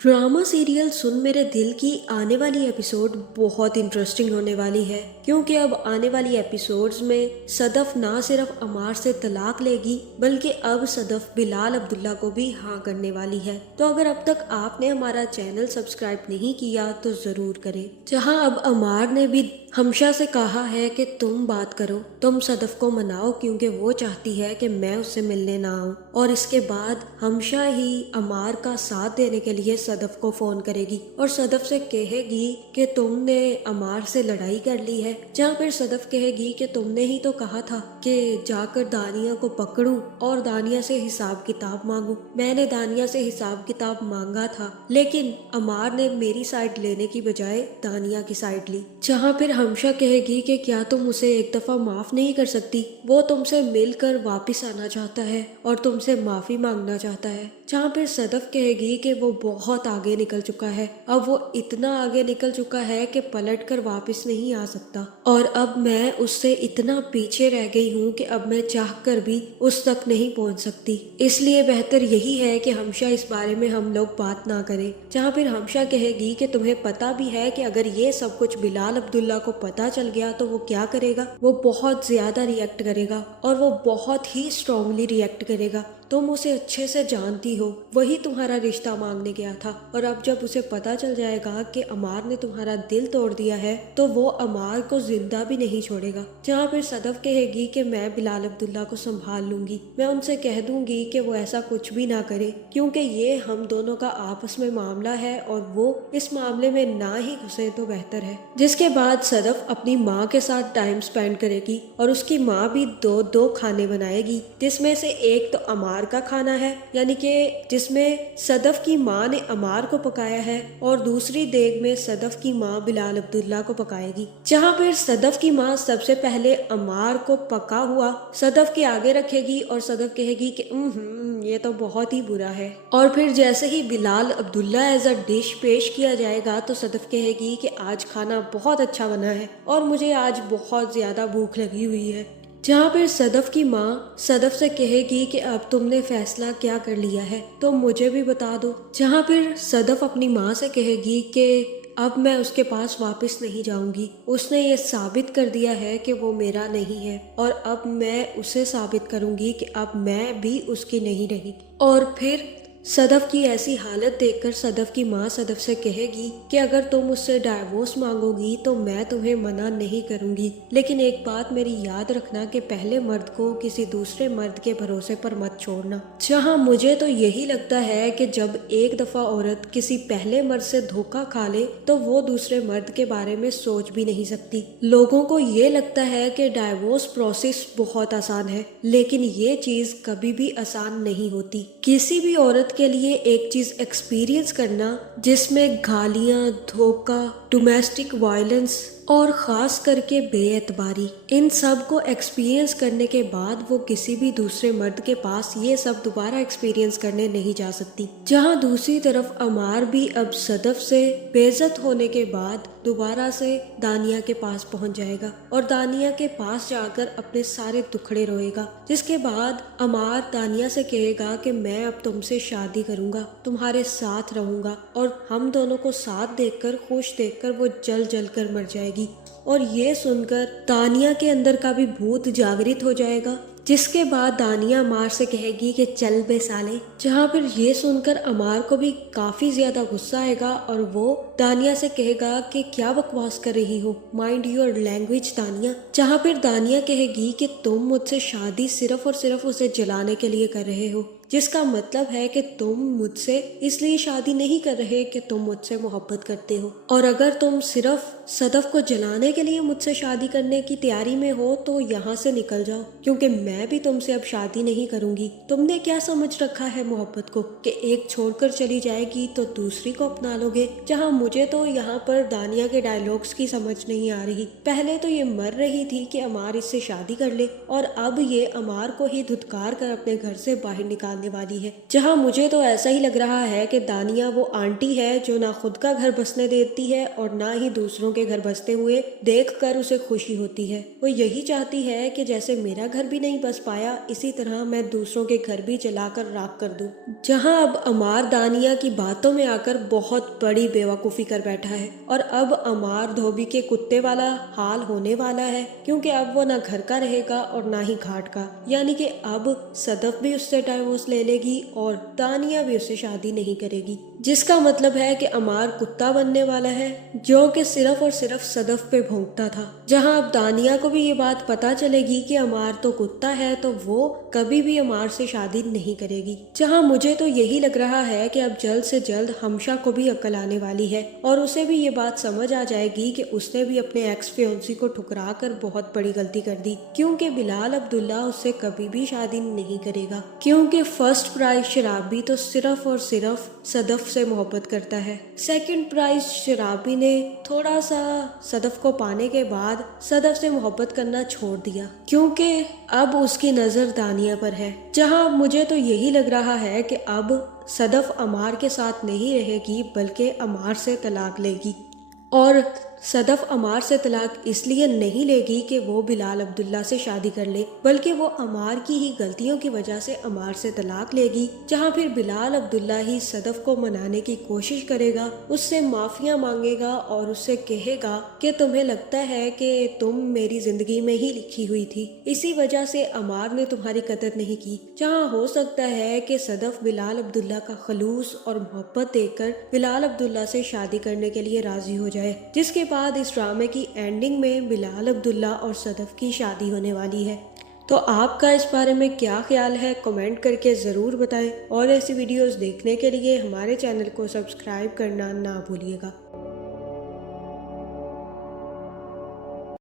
Drama serial सुन मेरे दिल की आने वाली एपिसोड बहुत इंटरेस्टिंग होने वाली है, क्योंकि अब आने वाली एपिसोड्स में सदफ ना सिर्फ अमार से तलाक लेगी बल्कि अब सदफ बिलाल अब्दुल्ला को भी हाँ करने वाली है। तो अगर अब तक आपने हमारा चैनल सब्सक्राइब नहीं किया तो जरूर करें। जहां अब अमार ने भी हमशा से कहा है कि तुम बात करो, तुम सदफ को मनाओ, क्योंकि वो चाहती है कि मैं उससे मिलने ना आऊं। और इसके बाद हमशा ही अमार का साथ देने के लिए सदफ को फोन करेगी और सदफ से कहेगी कि तुमने अमार से लड़ाई कर ली है। जहाँ फिर सदफ कहेगी कि तुमने ही तो कहा था कि जाकर दानिया को पकड़ूं और दानिया से हिसाब किताब मांगूं। मैंने दानिया से हिसाब किताब मांगा था, लेकिन अमार ने मेरी साइड लेने की बजाय दानिया की साइड ली। जहाँ फिर हमशा कहेगी कि क्या तुम उसे एक दफा माफ नहीं कर सकती, वो तुमसे मिलकर वापस आना चाहता है और तुमसे माफी मांगना चाहता है। जहाँ फिर सदफ कहेगी कि वो बहुत आगे निकल चुका है, अब वो इतना आगे निकल चुका है कि पलट कर वापस नहीं आ सकता और अब मैं उससे इतना पीछे रह गई हूँ कि अब मैं चाह कर भी उस तक नहीं पहुँच सकती। इसलिए बेहतर यही है कि हमशा इस बारे में हम लोग बात ना करें। जहाँ फिर हमशा कहेगी कि तुम्हें पता भी है कि अगर ये सब कुछ बिलाल अब्दुल्ला को पता चल गया तो वो क्या करेगा, वो बहुत ज्यादा रिएक्ट करेगा और वो बहुत ही स्ट्रांगली रिएक्ट करेगा। तुम उसे अच्छे से जानती हो, वही तुम्हारा रिश्ता मांगने गया था और अब जब उसे पता चल जाएगा कि अमार ने तुम्हारा दिल तोड़ दिया है तो वो अमार को जिंदा भी नहीं छोड़ेगा। जहाँ फिर सदफ कहेगी कि मैं बिलाल अब्दुल्ला को संभाल लूंगी, मैं उनसे कह दूंगी कि वो ऐसा कुछ भी ना करे, क्योंकि ये हम दोनों का आपस में मामला है और वो इस मामले में ना ही घुसे तो बेहतर है। जिसके बाद सदफ अपनी माँ के साथ टाइम स्पेंड करेगी और उसकी माँ भी दो दो खाने बनाएगी, जिसमें से एक तो अमार का खाना है, यानी कि जिसमें सदफ की माँ ने अमार को पकाया है और दूसरी देग में सदफ की माँ बिलाल अब्दुल्ला को पकाएगी। जहाँ पर सदफ की माँ सबसे पहले अमार को पका हुआ सदफ के आगे रखेगी और सदफ कहेगी कि ये तो बहुत ही बुरा है। और फिर जैसे ही Bilal Abdullah as a dish पेश किया जाएगा तो सदफ कहेगी कि आज खाना बहुत अच्छा बना है और मुझे आज बहुत ज्यादा भूख लगी हुई है। जहाँ पर सदफ की माँ सदफ से कहेगी कि अब तुमने फैसला क्या कर लिया है तो मुझे भी बता दो। जहाँ पर सदफ अपनी माँ से कहेगी कि अब मैं उसके पास वापस नहीं जाऊंगी, उसने ये साबित कर दिया है कि वो मेरा नहीं है और अब मैं उसे साबित करूंगी कि अब मैं भी उसकी नहीं रही। और फिर सदफ की ऐसी हालत देखकर सदफ की माँ सदफ से कहेगी कि अगर तुम उससे डाइवोर्स मांगोगी तो मैं तुम्हें मना नहीं करूंगी, लेकिन एक बात मेरी याद रखना कि पहले मर्द को किसी दूसरे मर्द के भरोसे पर मत छोड़ना। जहाँ मुझे तो यही लगता है कि जब एक दफा औरत किसी पहले मर्द से धोखा खा ले तो वो दूसरे मर्द के बारे में सोच भी नहीं सकती। लोगों को ये लगता है कि डाइवोर्स प्रोसेस बहुत आसान है, लेकिन ये चीज कभी भी आसान नहीं होती। किसी भी औरत के लिए एक चीज एक्सपीरियंस करना जिसमें गालियां, धोखा, डोमेस्टिक वायलेंस और खास करके बेएतबारी, इन सब को एक्सपीरियंस करने के बाद वो किसी भी दूसरे मर्द के पास ये सब दोबारा एक्सपीरियंस करने नहीं जा सकती। जहाँ दूसरी तरफ अमार भी अब सदफ से बेइज्जत होने के बाद दोबारा से दानिया के पास पहुंच जाएगा और दानिया के पास जाकर अपने सारे दुखड़े रोएगा। जिसके बाद अमार दानिया से कहेगा कि मैं अब तुमसे शादी करूंगा, तुम्हारे साथ रहूंगा, और हम दोनों को साथ देखकर, खुश देखकर वो जल जल कर मर जाएगी। और ये सुनकर दानिया के अंदर का भी भूत जागृत हो जाएगा। जिसके बाद दानिया अमार से कहेगी कि चल बे साले। जहाँ फिर ये सुनकर अमार को भी काफी ज्यादा गुस्सा आएगा और वो दानिया से कहेगा कि क्या बकवास कर रही हो, माइंड योर लैंग्वेज दानिया। जहाँ फिर दानिया कहेगी कि तुम मुझसे शादी सिर्फ और सिर्फ उसे जलाने के लिए कर रहे हो, जिसका मतलब है कि तुम मुझसे इसलिए शादी नहीं कर रहे कि तुम मुझसे मोहब्बत करते हो, और अगर तुम सिर्फ सदफ को जलाने के लिए मुझसे शादी करने की तैयारी में हो तो यहाँ से निकल जाओ, क्योंकि मैं भी तुमसे अब शादी नहीं करूंगी। तुमने क्या समझ रखा है मोहब्बत को कि एक छोड़कर चली जाएगी तो दूसरी को अपना लोगे। जहाँ मुझे तो यहाँ पर दानिया के डायलॉग्स की समझ नहीं आ रही। पहले तो ये मर रही थी कि अमार इससे शादी कर ले और अब ये अमार को ही धुतकार कर अपने घर से बाहर निकाल ڈالنے والی ہے، جہاں مجھے تو ایسا ہی لگ رہا ہے کہ دانیہ وہ آنٹی ہے جو نہ خود کا گھر بسنے دیتی ہے اور نہ ہی دوسروں کے گھر بستے ہوئے دیکھ کر اسے خوشی ہوتی ہے۔ وہ یہی چاہتی ہے کہ جیسے میرا گھر بھی نہیں بس پایا، اسی طرح میں دوسروں کے گھر بھی جلا کر راکھ کر دوں۔ جہاں اب عمار دانیہ کی باتوں میں آ کر بہت بڑی بیوقوفی کر بیٹھا ہے، اور اب عمار دھوبی کے کتے والا حال ہونے والا ہے، کیونکہ اب وہ نہ گھر کا رہے گا اور نہ ہی گھاٹ کا، یعنی کہ اب صدف بھی اس سے ڈائیورس لے لے گی اور دانیہ بھی اس سے شادی نہیں کرے گی، جس کا مطلب ہے کہ عمار کتا بننے والا ہے جو کہ صرف اور صرف صدف پہ بھونکتا تھا۔ جہاں اب دانیہ کو بھی یہ بات پتا چلے گی کہ عمار تو کتا ہے، تو وہ کبھی بھی عمار سے شادی نہیں کرے گی۔ جہاں مجھے تو یہی لگ رہا ہے کہ اب جلد سے جلد ہمشا کو بھی عقل آنے والی ہے اور اسے بھی یہ بات سمجھ آ جائے گی کہ اس نے بھی اپنے ایکس فیونسی کو ٹھکرا کر بہت بڑی غلطی کر دی، کیونکہ بلال عبداللہ اس سے کبھی بھی شادی نہیں کرے گا، کیونکہ فرسٹ پرائز شرابی تو صرف اور صرف صدف سے محبت کرتا ہے۔ سیکنڈ پرائز شرابی نے تھوڑا سا صدف کو پانے کے بعد صدف سے محبت کرنا چھوڑ دیا، کیونکہ اب اس کی نظر دانیہ پر ہے۔ جہاں مجھے تو یہی لگ رہا ہے کہ اب صدف عمار کے ساتھ نہیں رہے گی بلکہ عمار سے طلاق لے گی، اور صدف عمار سے طلاق اس لیے نہیں لے گی کہ وہ بلال عبداللہ سے شادی کر لے، بلکہ وہ عمار کی ہی غلطیوں کی وجہ سے عمار سے طلاق لے گی، جہاں پھر بلال عبداللہ ہی صدف کو منانے کی کوشش کرے گا، اس سے معافیاں مانگے گا اور اس سے کہے گا کہ تمہیں لگتا ہے کہ تم میری زندگی میں ہی لکھی ہوئی تھی، اسی وجہ سے عمار نے تمہاری قدر نہیں کی۔ جہاں ہو سکتا ہے کہ صدف بلال عبداللہ کا خلوص اور محبت دیکھ کر بلال عبداللہ سے شادی کرنے کے لیے راضی ہو جائے، جس کے بعد اس ڈرامے کی اینڈنگ میں بلال عبداللہ اور صدف کی شادی ہونے والی ہے۔ تو آپ کا اس بارے میں کیا خیال ہے، کمنٹ کر کے ضرور بتائیں، اور ایسی ویڈیوز دیکھنے کے لیے ہمارے چینل کو سبسکرائب کرنا نہ بھولیے گا۔